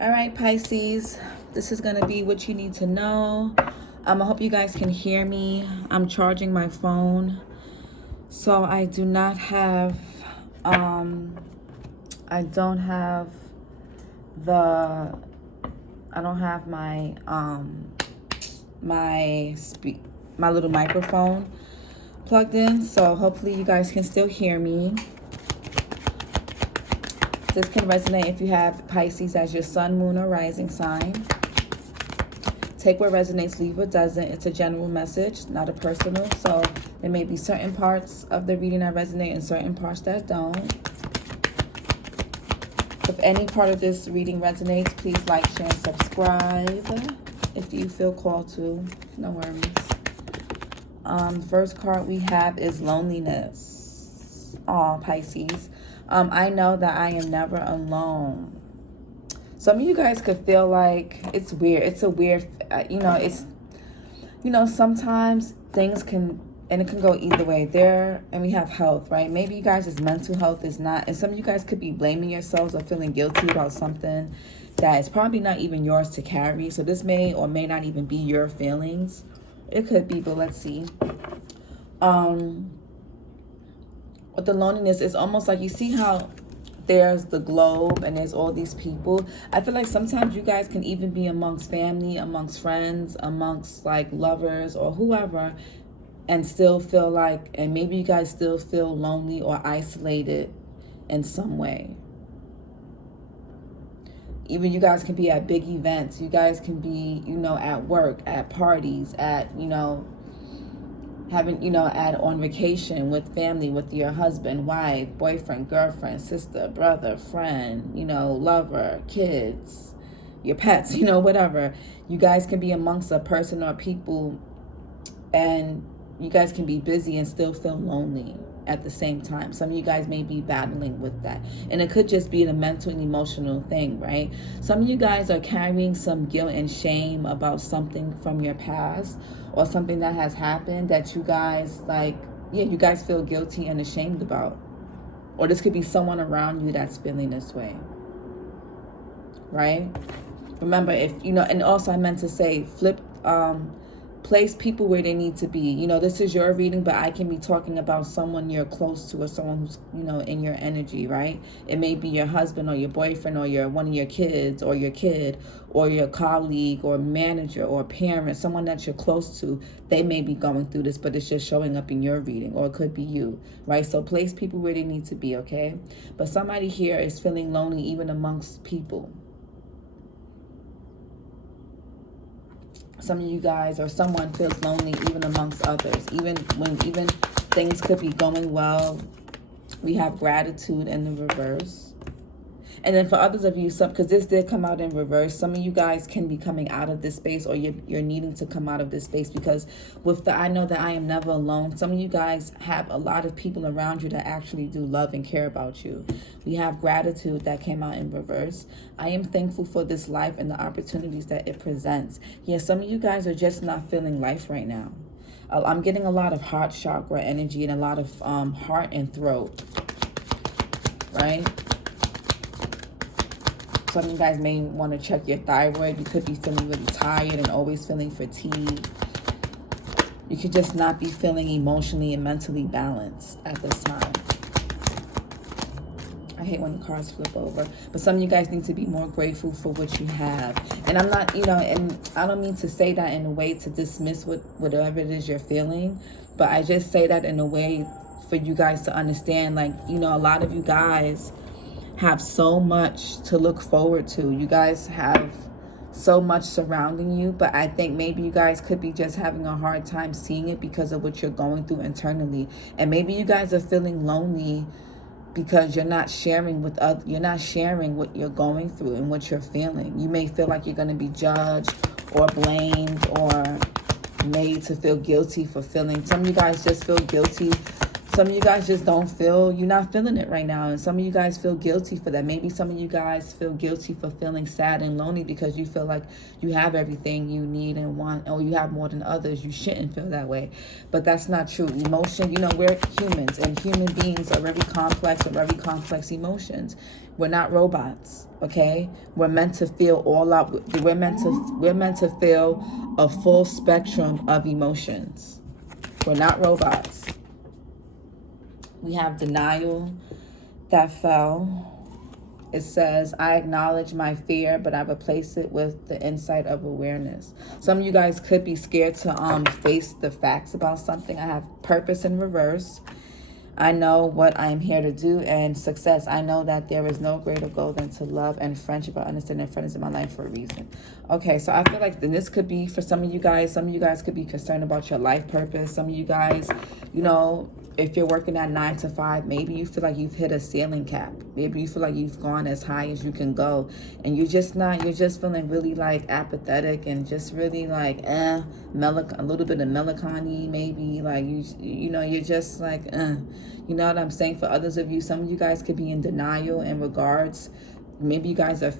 All right, Pisces, this is going to be what you need to know. I hope you guys can hear me. I'm charging my phone. So I do not have, I don't have my, my little microphone plugged in. So hopefully you guys can still hear me. This can resonate if you have Pisces as your sun, moon, or rising sign. Take what resonates, leave what doesn't. It's a general message, not a personal. So there may be certain parts of the reading that resonate and certain parts that don't. If any part of this reading resonates, please like, share, and subscribe if you feel called to. No worries. First card we have is loneliness. Aw, Pisces. I know that I am never alone. Some of you guys could feel like it's weird. It's a weird, sometimes things can, and it can go either way. And we have health, right? Maybe you guys' mental health is not, and some of you guys could be blaming yourselves or feeling guilty about something that is probably not even yours to carry. So this may or may not even be your feelings. It could be, but let's see. With the loneliness, it's almost like you see how there's the globe and there's all these people. I feel like sometimes you guys can even be amongst family, amongst friends, amongst like lovers or whoever, and still feel like, and maybe you guys still feel lonely or isolated in some way. Even you guys can be at big events. You guys can be, at work, at parties, at, having, on vacation with family, with your husband, wife, boyfriend, girlfriend, sister, brother, friend, lover, kids, your pets, whatever. You guys can be amongst a person or people, and you guys can be busy and still feel lonely at the same time. Some of you guys may be battling with that. And it could just be a mental and emotional thing, right? Some of you guys are carrying some guilt and shame about something from your past or something that has happened that you guys you guys feel guilty and ashamed about. Or this could be someone around you that's feeling this way, right? Remember, if, and also I meant to say place people where they need to be. This is your reading, but I can be talking about someone you're close to or someone who's, in your energy, right? It may be your husband or your boyfriend or one of your kids or your kid or your colleague or manager or parent, someone that you're close to. They may be going through this, but it's just showing up in your reading, or it could be you, right? So place people where they need to be, okay? But somebody here is feeling lonely even amongst people. Some of you guys or someone feels lonely even amongst others. Even things could be going well. We have gratitude in the reverse. And then for others of you, because this did come out in reverse, some of you guys can be coming out of this space, or you're needing to come out of this space, because with the I know that I am never alone, some of you guys have a lot of people around you that actually do love and care about you. We have gratitude that came out in reverse. I am thankful for this life and the opportunities that it presents. Yes, some of you guys are just not feeling life right now. I'm getting a lot of heart chakra energy and a lot of heart and throat, right? Some of you guys may want to check your thyroid. You could be feeling really tired and always feeling fatigued. You could just not be feeling emotionally and mentally balanced at this time. I hate when the cards flip over. But some of you guys need to be more grateful for what you have. And I'm not, and I don't mean to say that in a way to dismiss whatever it is you're feeling. But I just say that in a way for you guys to understand, a lot of you guys have so much to look forward to. You guys have so much surrounding you, but I think maybe you guys could be just having a hard time seeing it because of what you're going through internally. And maybe you guys are feeling lonely because you're not sharing what you're going through and what you're feeling. You may feel like you're going to be judged or blamed or made to feel guilty for feeling. Some of you guys just feel guilty Some of you guys just don't feel, you're not feeling it right now. And some of you guys feel guilty for that. Maybe some of you guys feel guilty for feeling sad and lonely because you feel like you have everything you need and want, or you have more than others. You shouldn't feel that way. But that's not true. Emotion, we're humans, and human beings are very complex and very complex emotions. We're not robots, okay? We're meant to feel all out. We're meant to feel a full spectrum of emotions. We're not robots. We have denial that fell. It says, I acknowledge my fear, but I replace it with the insight of awareness. Some of you guys could be scared to face the facts about something. I have purpose in reverse. I know what I'm here to do, and success. I know that there is no greater goal than to love and friendship. I understand that friend is in my life for a reason. Okay, so I feel like this could be for some of you guys. Some of you guys could be concerned about your life purpose. Some of you guys, if you're working at 9 to 5, maybe you feel like you've hit a ceiling cap. Maybe you feel like you've gone as high as you can go, and you're just feeling really like apathetic and just really like a little bit of melancholy, maybe like you're just like you know what I'm saying? For others of you, some of you guys could be in denial in regards. Maybe you guys are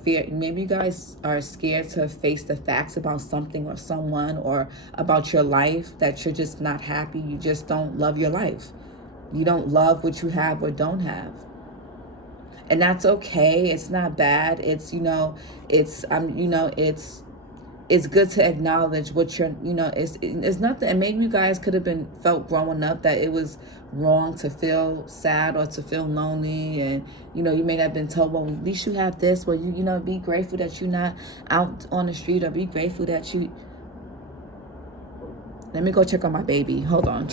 scared to face the facts about something or someone or about your life, that you're just not happy. You just don't love your life. You don't love what you have or don't have. And that's okay. It's not bad. It's good to acknowledge what you're, it's nothing. And maybe you guys could have felt growing up that it was wrong to feel sad or to feel lonely. And, you may have been told, well, at least you have this, where be grateful that you're not out on the street, or be grateful that you, let me go check on my baby. Hold on.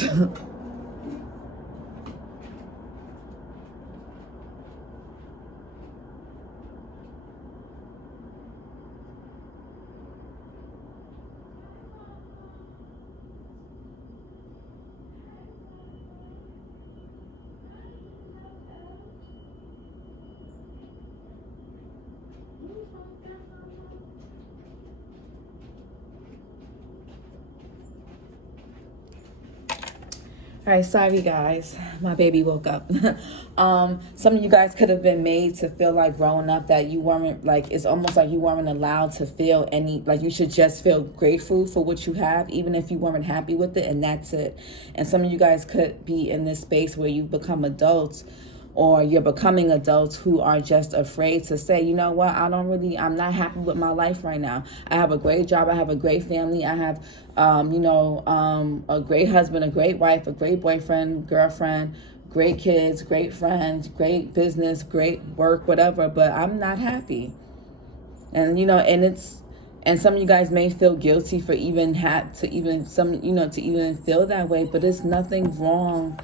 All right, sorry guys, my baby woke up. Some of you guys could have been made to feel like growing up that you weren't, like, it's almost like you weren't allowed to feel any, like you should just feel grateful for what you have, even if you weren't happy with it, and that's it. And some of you guys could be in this space where you've become adults, or you're becoming adults who are just afraid to say, you know what, I'm not happy with my life right now. I have a great job. I have a great family. I have, a great husband, a great wife, a great boyfriend, girlfriend, great kids, great friends, great business, great work, whatever. But I'm not happy. And, and some of you guys may feel guilty for to even feel that way, but there's nothing wrong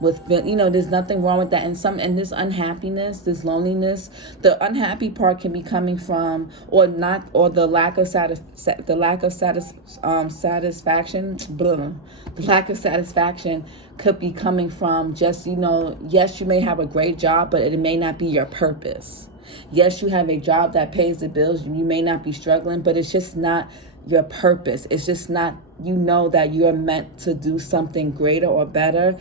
with, there's nothing wrong with that. And this unhappiness, this loneliness, the unhappy part can be coming from, or the lack of satisfaction, the lack of satisfaction could be coming from just, yes, you may have a great job, but it may not be your purpose. Yes, you have a job that pays the bills. You may not be struggling, but it's just not your purpose. It's just not, that you're meant to do something greater or better.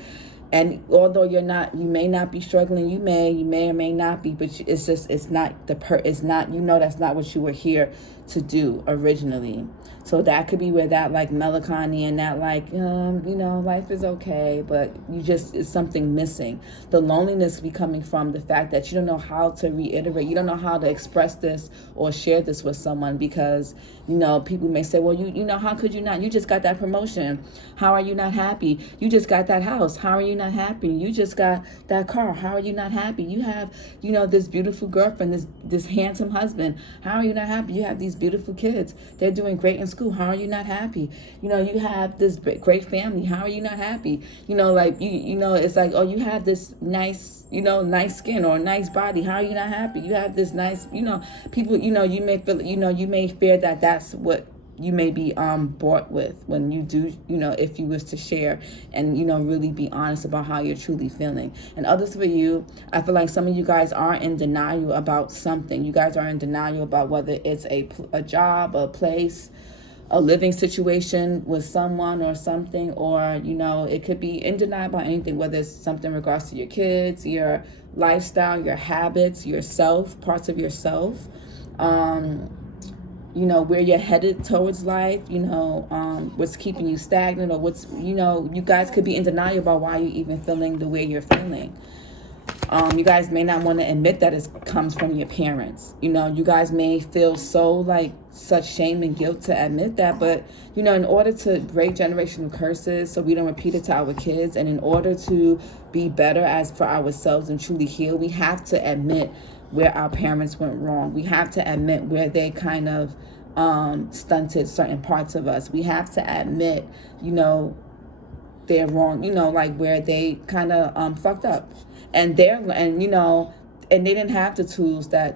And although you may not be struggling, you may or may not be, but it's not, that's not what you were here to do originally. So that could be where that like melancholy and that like, life is okay, but it's something missing. The loneliness be coming from the fact that you don't know how to reiterate, you don't know how to express this or share this with someone, because, people may say, well, how could you not? You just got that promotion. How are you not happy? You just got that house. How are you not happy? You just got that car. How are you not happy? You have, this beautiful girlfriend, this handsome husband. How are you not happy? You have these beautiful kids. They're doing great in school. How are you not happy? You have this great family. How are you not happy? It's like, oh, you have this nice, nice skin or nice body. How are you not happy? You have this nice, people, you may feel, you may fear that that's what you may be bought with when you do, if you was to share and, really be honest about how you're truly feeling. And others for you, I feel like some of you guys are in denial about something. You guys are in denial about whether it's a job, a place, a living situation with someone or something, or, you know, it could be in denial about anything, whether it's something in regards to your kids, your lifestyle, your habits, yourself, parts of yourself, you know, where you're headed towards life, you know, what's keeping you stagnant, or what's, you know, you guys could be in denial about why you're even feeling the way you're feeling. You guys may not want to admit that it comes from your parents. You know, you guys may feel so like such shame and guilt to admit that. But, you know, in order to break generational curses so we don't repeat it to our kids, and in order to be better as for ourselves and truly heal, we have to admit where our parents went wrong. We have to admit where they kind of stunted certain parts of us. We have to admit, you know, they're wrong, you know, like where they kind of fucked up. And you know, and they didn't have the tools that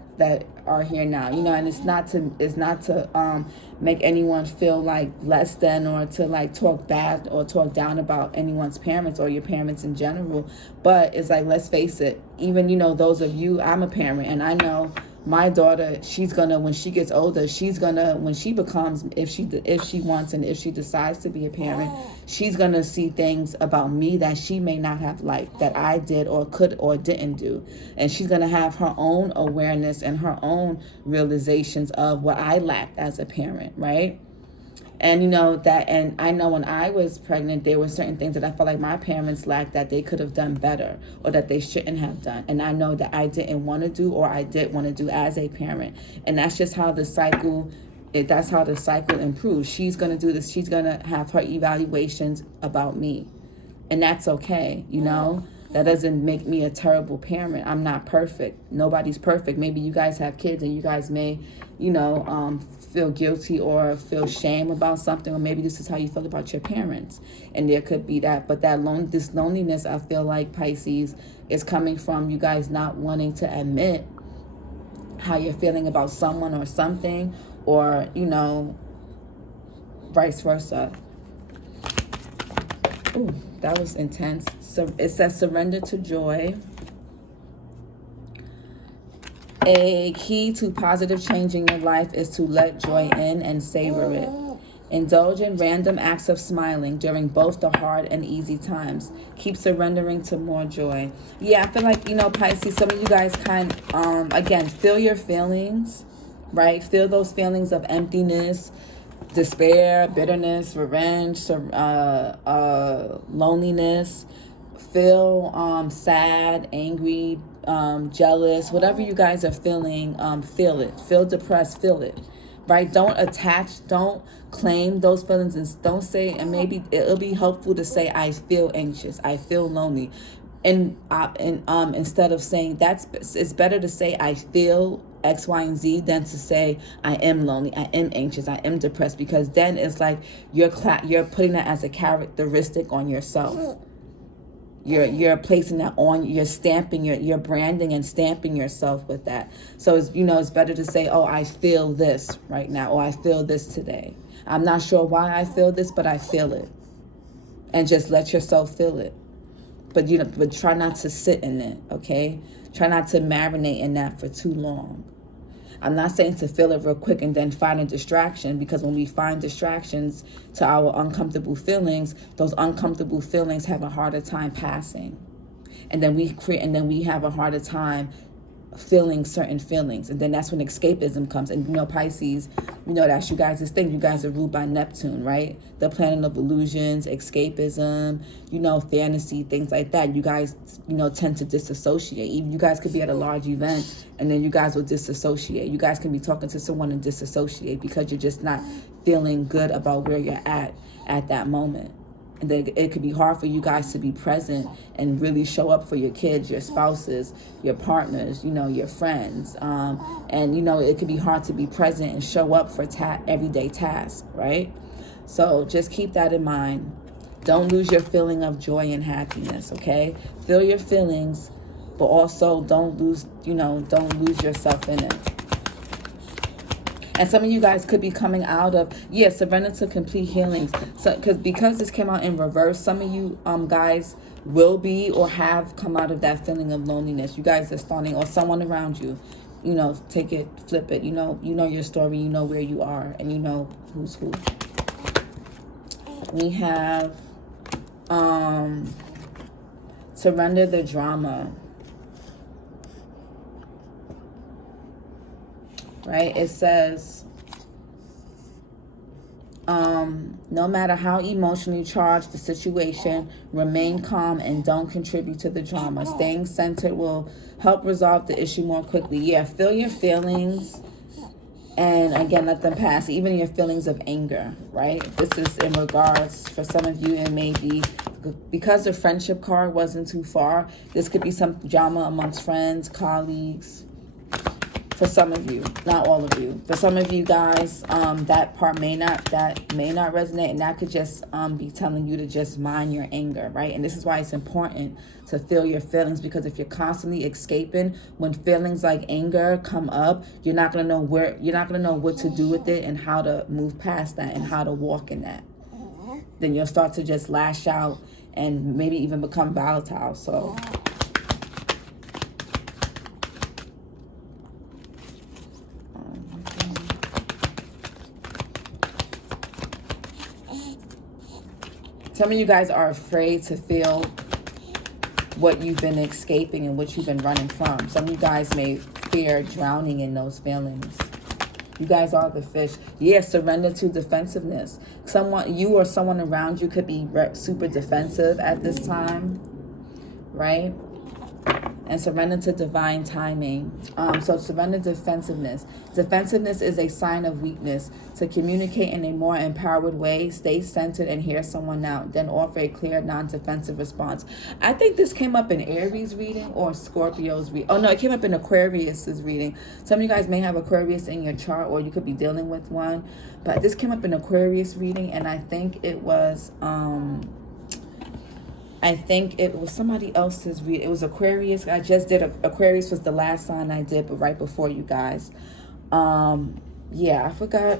are here now, you know. And it's not to make anyone feel like less than, or to like talk bad or talk down about anyone's parents or your parents in general. But it's like, let's face it, even, you know, those of you, I'm a parent, and I know my daughter, she's gonna, when she gets older, she's gonna, when she becomes, if she wants and if she decides to be a parent, she's gonna see things about me that she may not have liked, that I did or could or didn't do. And she's gonna have her own awareness and her own realizations of what I lacked as a parent, right? And, you know, that, and I know when I was pregnant, there were certain things that I felt like my parents lacked that they could have done better, or that they shouldn't have done. And I know that I didn't want to do, or I did want to do as a parent. And that's just how the cycle, that's how the cycle improves. She's going to do this. She's going to have her evaluations about me. And that's okay, you know. That doesn't make me a terrible parent. I'm not perfect. Nobody's perfect. Maybe you guys have kids and you guys may, you know, feel guilty or feel shame about something, or maybe this is how you feel about your parents. And there could be that. But this loneliness, I feel like, Pisces, is coming from you guys not wanting to admit how you're feeling about someone or something, or, you know, vice versa. Ooh, that was intense. So it says surrender to joy. A key to positive change in your life is to let joy in and savor it. Indulge in random acts of smiling during both the hard and easy times. Keep surrendering to more joy. Yeah, I feel like, you know, Pisces, some of you guys again, feel your feelings, right? Feel those feelings of emptiness, despair, bitterness, revenge, loneliness. Feel sad, angry, jealous, whatever you guys are feeling, feel it. Feel depressed, feel it. Right? Don't claim those feelings, and don't say, and maybe it'll be helpful to say, I feel anxious, I feel lonely. And instead of saying it's better to say I feel X, Y, and Z than to say I am lonely, I am anxious, I am depressed, because then it's like you're putting that as a characteristic on yourself. You're placing that on, you're stamping, you're branding and stamping yourself with that. So it's, you know, it's better to say, oh, I feel this right now, or I feel this today. I'm not sure why I feel this, but I feel it. And just let yourself feel it. But try not to sit in it, okay? Try not to marinate in that for too long. I'm not saying to feel it real quick and then find a distraction, because when we find distractions to our uncomfortable feelings, those uncomfortable feelings have a harder time passing. And then we have a harder time feeling certain feelings. And then that's when escapism comes. And, you know, Pisces, you know, that's you guys' thing. You guys are ruled by Neptune, right? The planet of illusions, escapism, you know, fantasy, things like that. You guys, you know, tend to disassociate. Even you guys could be at a large event and then you guys will disassociate. You guys can be talking to someone and disassociate because you're just not feeling good about where you're at that moment. And then it could be hard for you guys to be present and really show up for your kids, your spouses, your partners, you know, your friends. And, you know, it could be hard to be present and show up for everyday tasks, right? So just keep that in mind. Don't lose your feeling of joy and happiness, okay? Feel your feelings, but also don't lose yourself in it. And some of you guys could be coming out of, surrender to complete healings. So, because this came out in reverse, some of you guys will be or have come out of that feeling of loneliness. You guys are starting, or someone around you, you know, take it, flip it. You know your story, you know where you are, and you know who's who. We have surrender the drama. Right? It says, no matter how emotionally charged the situation, remain calm and don't contribute to the drama. Staying centered will help resolve the issue more quickly. Yeah, feel your feelings. And again, let them pass, even your feelings of anger, right? This is in regards, for some of you, it may be, because the friendship card wasn't too far, this could be some drama amongst friends, colleagues. For some of you, not all of you. For some of you guys, that part may not resonate, and that could just be telling you to just mind your anger, right? And this is why it's important to feel your feelings, because if you're constantly escaping, when feelings like anger come up, you're not gonna know what to do with it and how to move past that and how to walk in that. Then you'll start to just lash out and maybe even become volatile. So some of you guys are afraid to feel what you've been escaping and what you've been running from. Some of you guys may fear drowning in those feelings. You guys are the fish. Yeah, surrender to defensiveness. You or someone around you could be super defensive at this time, right? And surrender to divine timing. So surrender defensiveness. Defensiveness is a sign of weakness. To communicate in a more empowered way, stay centered and hear someone out. Then offer a clear, non-defensive response. I think this came up in Aries reading or Scorpio's reading. Oh no, it came up in Aquarius's reading. Some of you guys may have Aquarius in your chart, or you could be dealing with one. But this came up in Aquarius reading, and I think it was somebody else's read. It was Aquarius. I just did Aquarius was the last sign I did, but right before you guys. I forgot.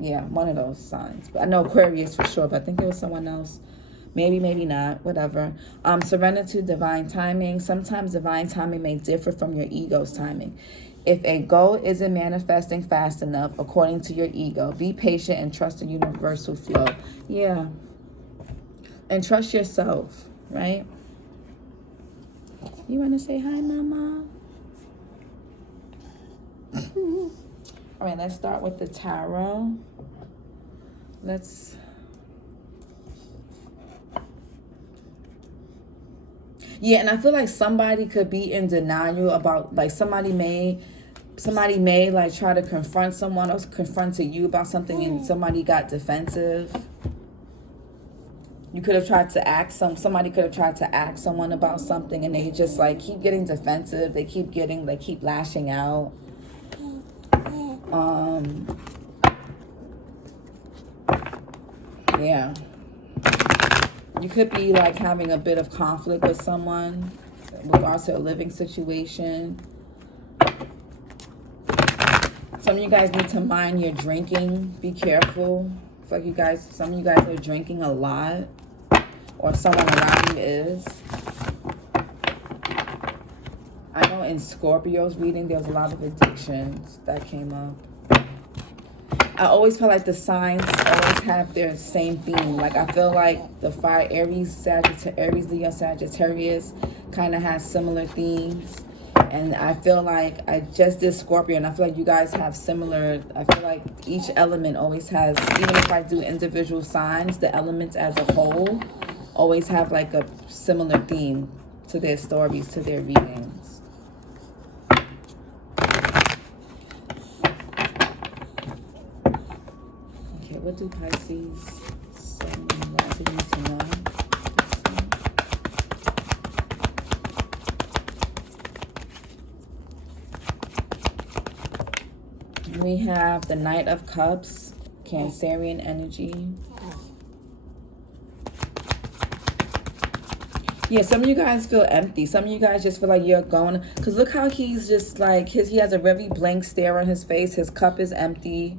Yeah, one of those signs. But I know Aquarius for sure, but I think it was someone else. Maybe not. Whatever. Surrender to divine timing. Sometimes divine timing may differ from your ego's timing. If a goal isn't manifesting fast enough according to your ego, be patient and trust the universal flow. Yeah. And trust yourself, right? You want to say hi, Mama? All right, let's start with the tarot. Yeah, and I feel like somebody could be in denial about, like, somebody may like try to confront someone else, confronted you about something, and somebody got defensive. You could have tried to somebody could have tried to ask someone about something, and they just like keep getting defensive. They keep lashing out. Yeah. You could be like having a bit of conflict with someone with regards to a living situation. Some of you guys need to mind your drinking. Be careful. It's like some of you guys are drinking a lot, or someone around you is. I know in Scorpio's reading, there's a lot of addictions that came up. I always feel like the signs always have their same theme. Like, I feel like the fire, Aries, Leo, Sagittarius kind of has similar themes. And I feel like I just did Scorpio, and I feel like you guys have similar. I feel like each element always has, even if I do individual signs, the elements as a whole always have like a similar theme to their stories, to their readings. Okay, what do Pisces say? What do you need to know? We have the Knight of Cups, Cancerian energy. Yeah, some of you guys feel empty. Some of you guys just feel like you're going, because look how he's just like, he has a very blank stare on his face. His cup is empty.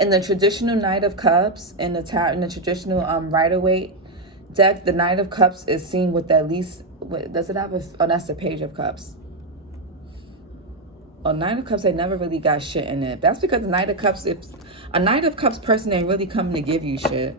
In the traditional Knight of Cups, in the traditional Rider-Waite deck, the Knight of Cups is seen with at least, does it have oh, that's the Page of Cups. Oh, Knight of Cups, they never really got shit in it. That's because the Knight of Cups, if a Knight of Cups person ain't really coming to give you shit.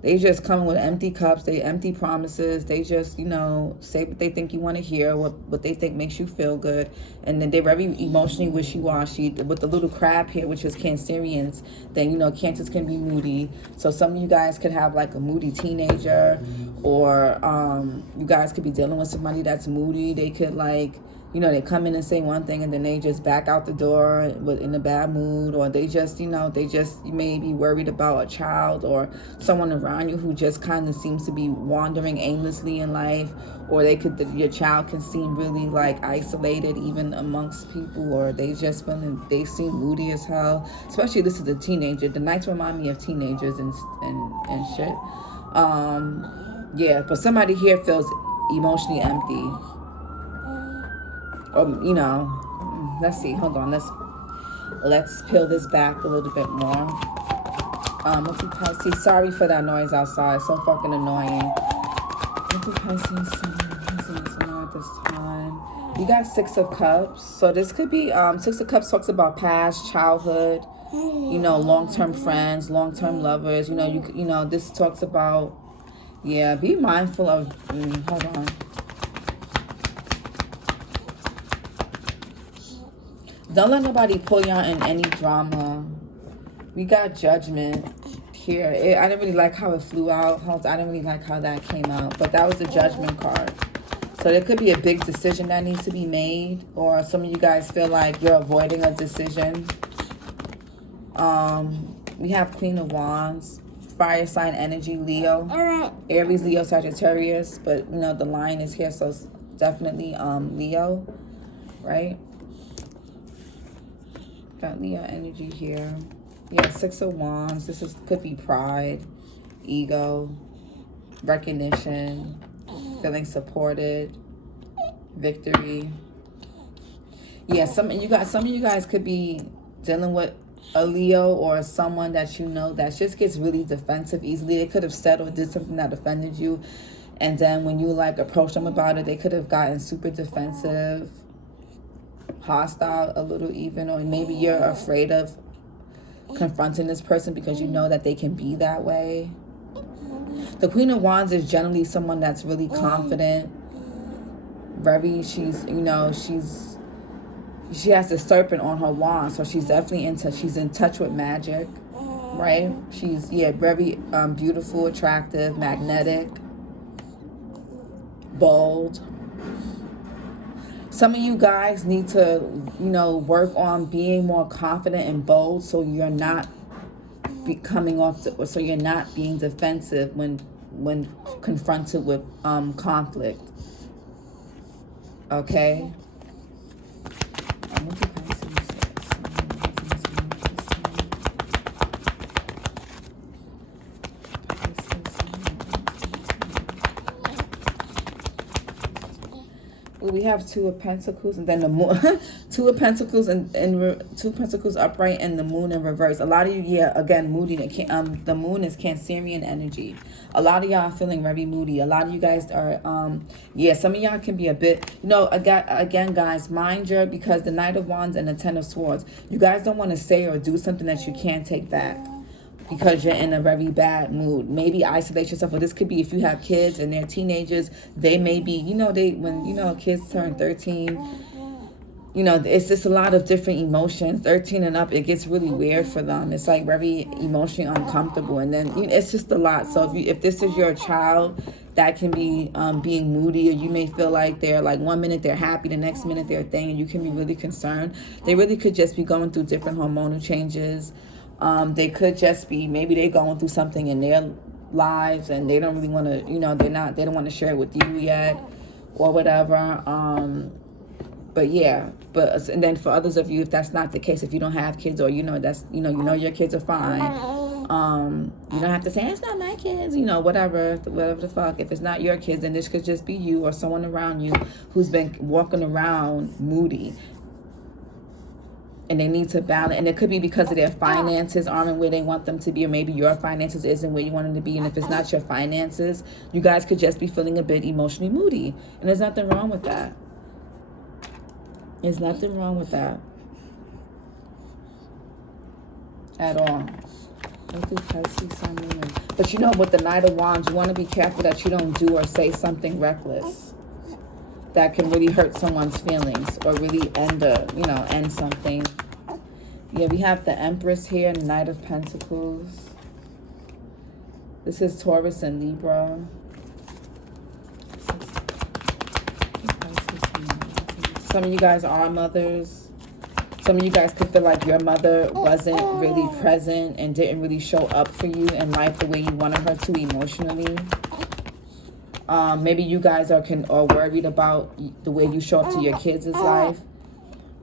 They just come with empty cups. They empty promises. They just, you know, say what they think you want to hear, what they think makes you feel good. And then they're very emotionally wishy-washy. With the little crab here, which is Cancerians, then, you know, Cancers can be moody. So some of you guys could have like a moody teenager, or you guys could be dealing with somebody that's moody. They could like, you know, they come in and say one thing and then they just back out the door in a bad mood, or they just, you know, you may be worried about a child or someone around you who just kind of seems to be wandering aimlessly in life, or your child can seem really like isolated even amongst people, or they seem moody as hell. Especially this is a teenager. The Knights remind me of teenagers and shit. Yeah, but somebody here feels emotionally empty. You know, let's see. Hold on. Let's peel this back a little bit more. Pisces, sorry for that noise outside. So fucking annoying. Pisces, at this time. You got Six of Cups. So this could be Six of Cups talks about past, childhood. You know, long-term friends, long-term lovers. You know, you know this talks about. Yeah, be mindful of. Hold on. Don't let nobody pull y'all in any drama. We got Judgment here. I didn't really like how it flew out. I didn't really like how that came out. But that was the Judgment card. So there could be a big decision that needs to be made. Or some of you guys feel like you're avoiding a decision. We have Queen of Wands. Fire sign energy, Leo. Aries, Leo, Sagittarius. But, you know, the line is here. So it's definitely Leo. Right? Got Leo energy here. Yeah, Six of Wands. Could be pride, ego, recognition, feeling supported, victory. Yeah, some of you guys could be dealing with a Leo or someone that you know that just gets really defensive easily. They could have said or did something that offended you, and then when you like approach them about it, they could have gotten super defensive, hostile a little even, or maybe you're afraid of confronting this person because you know that they can be that way. The Queen of Wands is generally someone that's really confident, she has a serpent on her wand, so she's definitely she's in touch with magic, right? She's very beautiful, attractive, magnetic, bold. Some of you guys need to, work on being more confident and bold, so you're not so you're not being defensive when confronted with conflict. Okay. We have Two of Pentacles and then the Moon. Two of Pentacles and Two of Pentacles upright and the Moon in reverse. A lot of you, again, moody. The Moon is Cancerian energy. A lot of y'all are feeling very moody. A lot of you guys are, some of y'all can be a bit, again, guys, mind your, because the Knight of Wands and the Ten of Swords, you guys don't want to say or do something that you can't take back, because you're in a very bad mood. Maybe isolate yourself. Or this could be if you have kids and they're teenagers. They may be, when kids turn 13, it's just a lot of different emotions. 13 and up, it gets really weird for them. It's like very emotionally uncomfortable. And then it's just a lot. So if this is your child, that can be being moody, or you may feel like they're like 1 minute they're happy, the next minute they're a thing, and you can be really concerned. They really could just be going through different hormonal changes. They could just be, maybe they're going through something in their lives and they don't really want to, they don't want to share it with you yet or whatever. And then for others of you, if that's not the case, if you don't have kids, or your kids are fine, you don't have to say, it's not my kids, whatever the fuck. If it's not your kids, then this could just be you or someone around you who's been walking around moody. And they need to balance, and it could be because of their finances aren't where they want them to be, or maybe your finances isn't where you want them to be. And if it's not your finances, you guys could just be feeling a bit emotionally moody, and there's nothing wrong with that. There's nothing wrong with that at all. What do Pisces Sun, Moon, but you know, with the Knight of Wands, you want to be careful that you don't do or say something reckless that can really hurt someone's feelings or really end something. Yeah, we have the Empress here, Knight of Pentacles. This is Taurus and Libra. Some of you guys are mothers. Some of you guys could feel like your mother wasn't really present and didn't really show up for you in life the way you wanted her to emotionally. Maybe you guys are worried about the way you show up to your kids' life.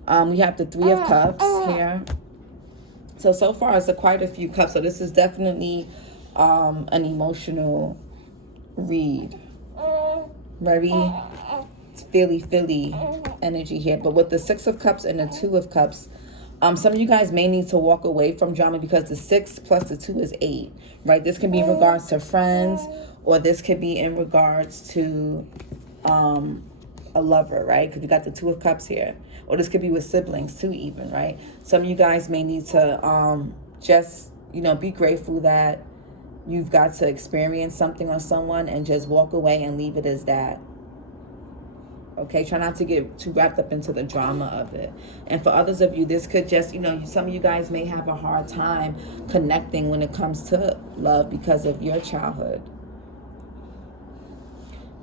We have the Three of Cups here. So far it's quite a few cups. So this is definitely an emotional read. Very feely energy here. But with the Six of Cups and the Two of Cups, some of you guys may need to walk away from drama because the 6 plus the 2 is 8, right? This can be in regards to friends, or this could be in regards to a lover, right? Because you got the Two of Cups here. Or this could be with siblings too, even, right? Some of you guys may need to just, be grateful that you've got to experience something on someone and just walk away and leave it as that. Okay, try not to get too wrapped up into the drama of it. And for others of you, this could just, some of you guys may have a hard time connecting when it comes to love because of your childhood.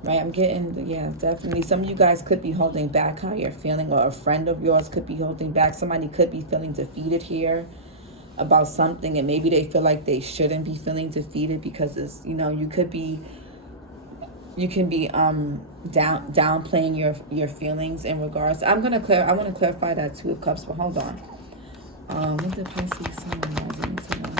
Right, I'm getting, yeah, definitely. Some of you guys could be holding back how you're feeling, or a friend of yours could be holding back. Somebody could be feeling defeated here about something, and maybe they feel like they shouldn't be feeling defeated because it's, you can be downplaying your feelings in regards. I want to clarify that Two of Cups, but hold on. What did Pisces Sun rising to know?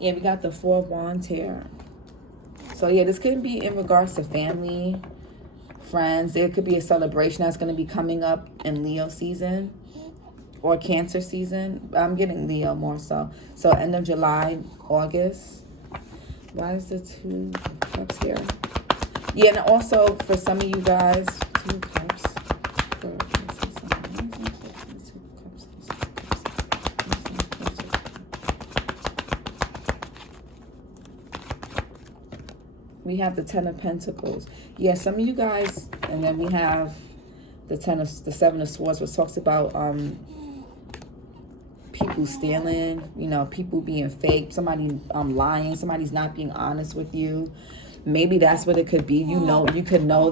Yeah, we got the Four of Wands here. So yeah, this could be in regards to family, friends. There could be a celebration that's going to be coming up in Leo season or Cancer season. I'm getting Leo more so. So end of July, August. Why is the Two of Cups here? Yeah, and also for some of you guys, Two of Cups. We have the Ten of Pentacles. Yeah, some of you guys, and then we have the Seven of Swords, which talks about people stealing, people being fake, somebody lying, somebody's not being honest with you. Maybe that's what it could be. You can know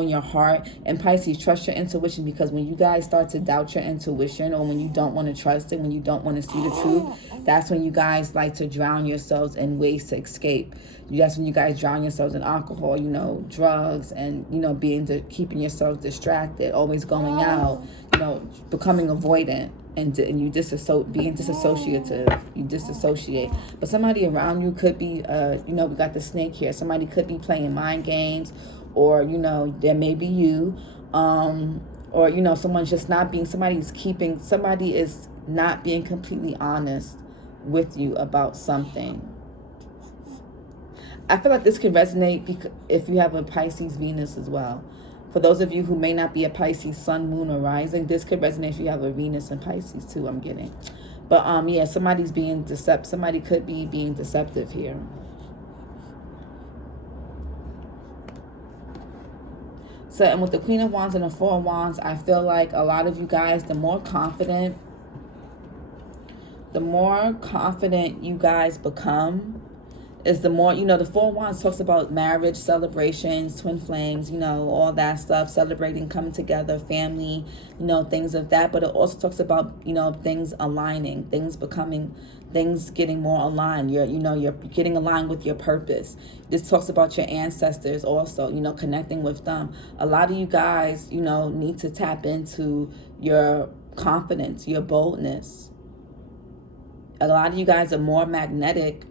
in your heart. And Pisces, trust your intuition, because when you guys start to doubt your intuition, or when you don't want to trust it, when you don't want to see the truth, that's when you guys like to drown yourselves in ways to escape. That's when you guys drown yourselves in alcohol, drugs, and, keeping yourselves distracted, always going out, becoming avoidant. And you being disassociative, you disassociate. But somebody around you could be, we got the Snake here. Somebody could be playing mind games, or, there may be you, or, someone's just not being, somebody is not being completely honest with you about something. I feel like this can resonate if you have a Pisces Venus as well. For those of you who may not be a Pisces Sun, Moon, or Rising, this could resonate if you have a Venus and Pisces too, I'm getting. But yeah, somebody's being deceptive. Somebody could be being deceptive here. So, and with the Queen of Wands and the Four of Wands, I feel like a lot of you guys, the more confident you guys become, is the more, the Four of Wands talks about marriage, celebrations, twin flames, all that stuff, celebrating, coming together, family, things of that. But it also talks about, things aligning, things getting more aligned. You're getting aligned with your purpose. This talks about your ancestors also, connecting with them. A lot of you guys, need to tap into your confidence, your boldness. A lot of you guys are more magnetic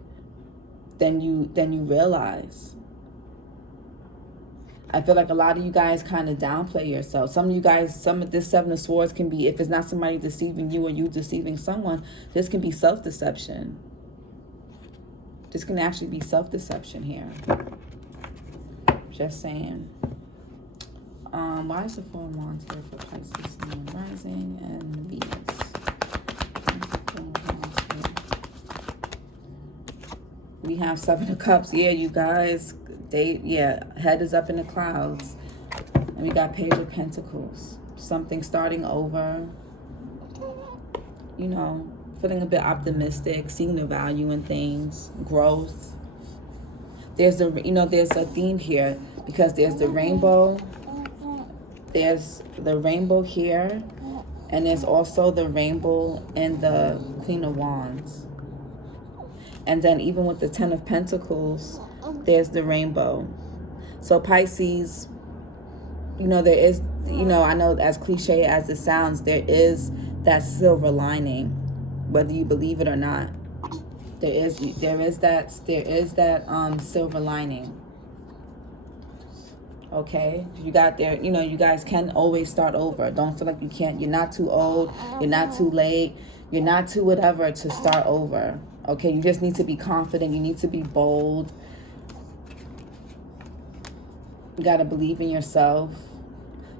than you realize. I feel like a lot of you guys kind of downplay yourself. Some of this Seven of Swords can be, if it's not somebody deceiving you or you deceiving someone, this can be self-deception. This can actually be self-deception here. Just saying. Why is the 4 of Wands here for Pisces, Moon, Rising, and Venus? We have 7 of Cups. Yeah, you guys. Head is up in the clouds. And we got Page of Pentacles. Something starting over. You know, feeling a bit optimistic, seeing the value in things, growth. There's a theme here because there's the rainbow. There's the rainbow here, and there's also the rainbow in the Queen of Wands. And then even with the 10 of Pentacles, there's the rainbow. So Pisces, there is, I know as cliche as it sounds, there is that silver lining, whether you believe it or not. There is that silver lining. Okay, you got there. You guys can always start over. Don't feel like you can't. You're not too old. You're not too late. You're not too whatever to start over. Okay, you just need to be confident. You need to be bold. You got to believe in yourself.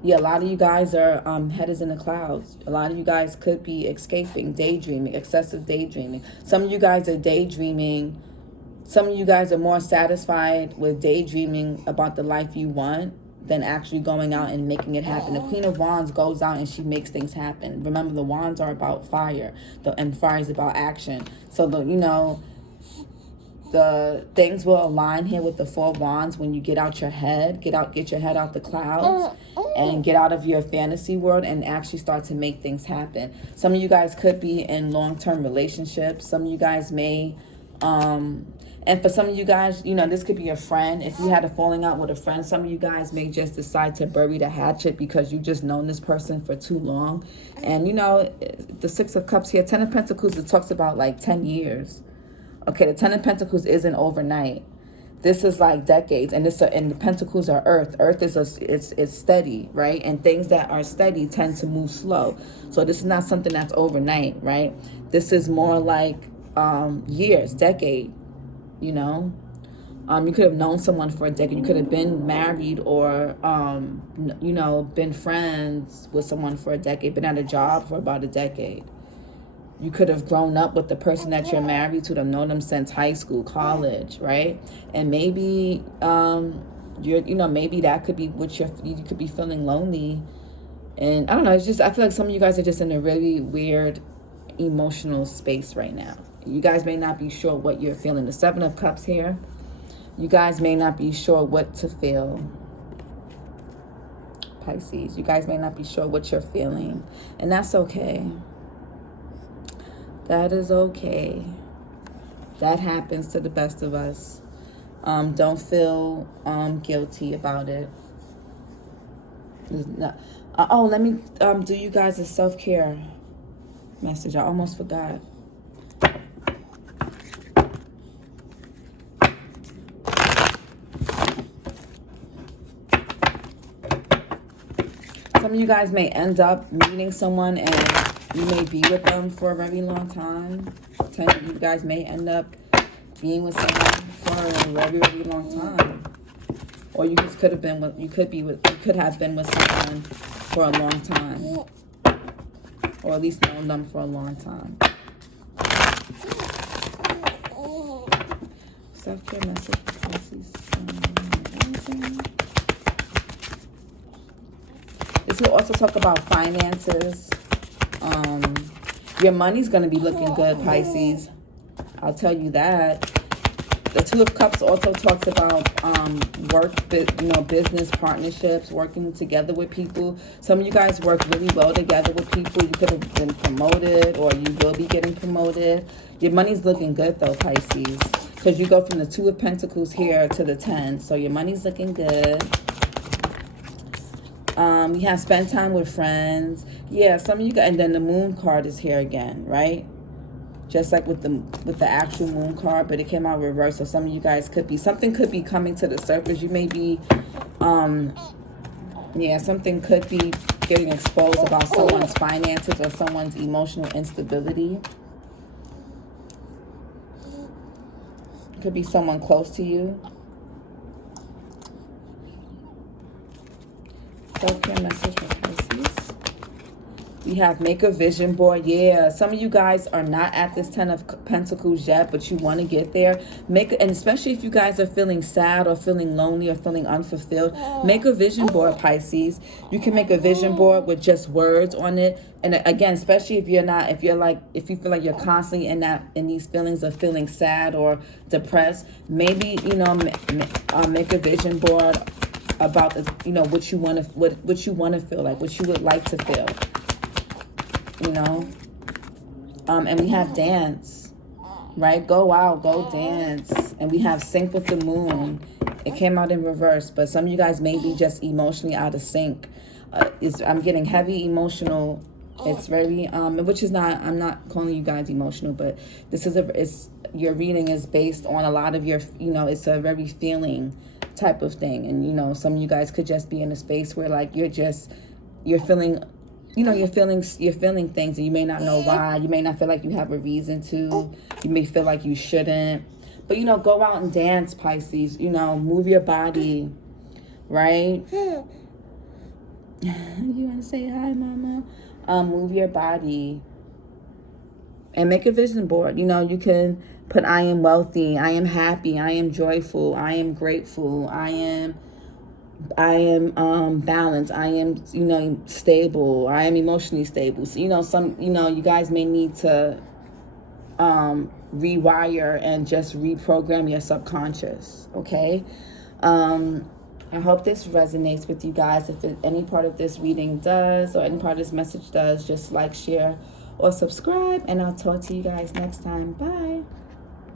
Yeah, a lot of you guys are head is in the clouds. A lot of you guys could be escaping, daydreaming, excessive daydreaming. Some of you guys are daydreaming. Some of you guys are more satisfied with daydreaming about the life you want than actually going out and making it happen. The Queen of Wands goes out and she makes things happen. Remember, the wands are about fire, and fire is about action. So, the things will align here with the 4 wands when you get out your head, get your head out the clouds and get out of your fantasy world and actually start to make things happen. Some of you guys could be in long-term relationships. Some of you guys may, and for some of you guys, this could be a friend. If you had a falling out with a friend, some of you guys may just decide to bury the hatchet because you've just known this person for too long. And, the 6 of Cups here, 10 of Pentacles, it talks about like 10 years. Okay, the 10 of Pentacles isn't overnight. This is like decades, and the Pentacles are Earth. Earth is it's steady, right? And things that are steady tend to move slow. So this is not something that's overnight, right? This is more like years, decade. You could have known someone for a decade. You could have been married or been friends with someone for a decade, been at a job for about a decade. You could have grown up with the person that you're married to, have known them since high school, college, right? And maybe maybe that could be what you could be feeling lonely. And I don't know, it's just, I feel like some of you guys are just in a really weird emotional space right now. You guys may not be sure what you're feeling. The 7 of Cups here, you guys may not be sure what to feel. Pisces, you guys may not be sure what you're feeling, and that's okay. That is okay. That happens to the best of us. Don't feel guilty about it. Let me do you guys a self-care message. I almost forgot. Some of you guys may end up meeting someone and you may be with them for a very long time. You guys may end up being with someone for a very, very long time. Or you just could have been with, you could have been with someone for a long time. Or at least known them for a long time. Self-care message for Pisces. This will also talk about finances. Your money's going to be looking good, Pisces. I'll tell you that. The 2 of Cups also talks about business partnerships, working together with people. Some of you guys work really well together with people. You could have been promoted, or you will be getting promoted. Your money's looking good though, Pisces, because you go from the 2 of Pentacles here to the 10. So your money's looking good. We have spend time with friends. Yeah, some of you guys, and then the Moon card is here again, right? Just like with the actual Moon card, but it came out reversed. So some of you guys something could be coming to the surface. You may be, something could be getting exposed about someone's finances or someone's emotional instability. Could be someone close to you. Self-care message for Pisces. We have make a vision board. Yeah, some of you guys are not at this 10 of Pentacles yet, but you want to get there. And especially if you guys are feeling sad or feeling lonely or feeling unfulfilled, make a vision board, Pisces. You can make a vision board with just words on it. And again, especially if you feel like you're constantly in these feelings of feeling sad or depressed, maybe, make a vision board about what you want to feel like, what you would like to feel. And we have dance, right? Go out, go dance. And we have sync with the moon. It came out in reverse, but some of you guys may be just emotionally out of sync. I'm getting heavy emotional. It's very which is not, I'm not calling you guys emotional, but this is your reading is based on a lot of your, it's a very feeling type of thing. And some of you guys could just be in a space where like you're feeling, you're feeling things and you may not know why. You may not feel like you have a reason to. You may feel like you shouldn't. But, go out and dance, Pisces. Move your body, right? You want to say hi, Mama? Move your body. And make a vision board. You can put I am wealthy, I am happy, I am joyful, I am grateful, I am balanced, I am, stable, I am emotionally stable. So, you guys may need to rewire and just reprogram your subconscious, okay? I hope this resonates with you guys. If any part of this reading does, or any part of this message does, just like, share, or subscribe, and I'll talk to you guys next time. Bye.